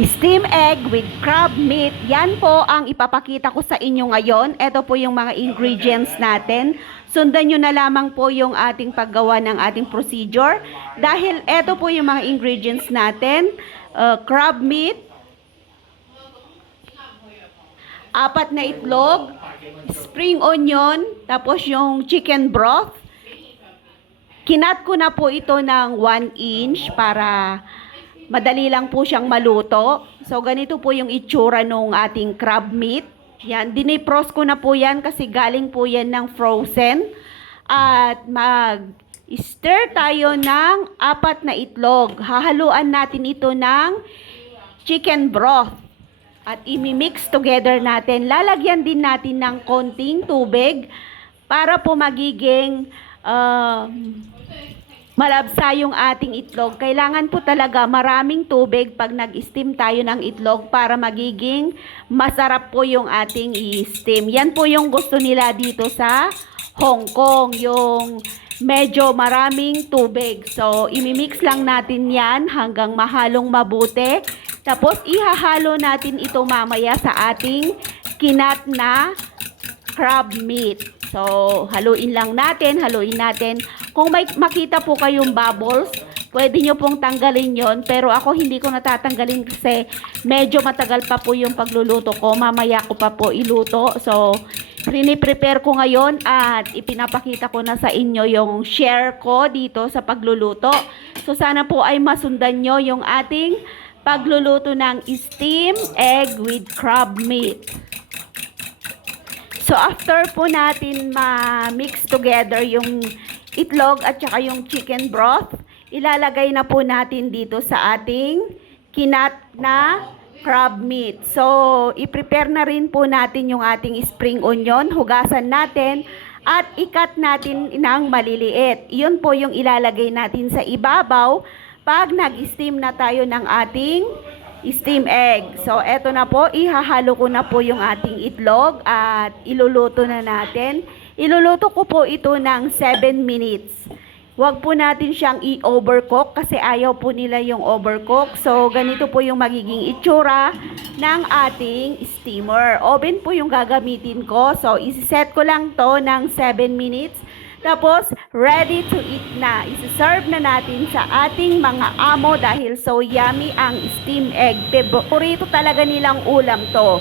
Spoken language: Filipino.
Steam egg with crab meat. Yan po ang ipapakita ko sa inyo ngayon. Ito po yung mga ingredients natin. Sundan nyo na lamang po yung ating paggawa ng ating procedure. Dahil ito po yung mga ingredients natin. Crab meat, 4 na itlog, spring onion, tapos yung chicken broth. Kinat ko na po ito ng 1 inch para madali lang po siyang maluto. So, ganito po yung itsura nung ating crab meat. Yan, dinipros ko na po yan kasi galing po yan ng frozen. At mag-stir tayo ng 4 na itlog. Hahaluan natin ito ng chicken broth. At imi-mix together natin. Lalagyan din natin ng konting tubig para po magiging malabsa yung ating itlog. Kailangan po talaga maraming tubig pag nag-steam tayo ng itlog para magiging masarap po yung ating i-steam. Yan po yung gusto nila dito sa Hong Kong, yung medyo maraming tubig. So, imimix lang natin yan hanggang mahalong mabuti. Tapos, ihahalo natin ito mamaya sa ating kinat na crab meat. So, haluin lang natin, haluin natin. Kung may makita po kayong bubbles, pwede nyo pong tanggalin yon. Pero ako hindi ko natatanggalin kasi medyo matagal pa po yung pagluluto ko. Mamaya ko pa po iluto. So, prepare ko ngayon at ipinapakita ko na sa inyo yung share ko dito sa pagluluto. So, sana po ay masundan nyo yung ating pagluluto ng steam egg with crab meat. So, after po natin ma-mix together yung itlog at saka yung chicken broth, ilalagay na po natin dito sa ating kinat na crab meat. So, i-prepare na rin po natin yung ating spring onion, hugasan natin at ikat natin ng maliliit. Iyon po yung ilalagay natin sa ibabaw pag nag-steam na tayo ng ating steam egg. So, eto na po, ihahalo ko na po yung ating itlog at iluluto na natin. Iluluto ko po ito ng 7 minutes. Huwag po natin siyang i-overcook kasi ayaw po nila yung overcook. So, ganito po yung magiging itsura ng ating steamer. Oven po yung gagamitin ko. So, isi-set ko lang to ng 7 minutes. Tapos, ready to eat na. Isi-serve na natin sa ating mga amo dahil so yummy ang steam egg. Paborito talaga nilang ulam to.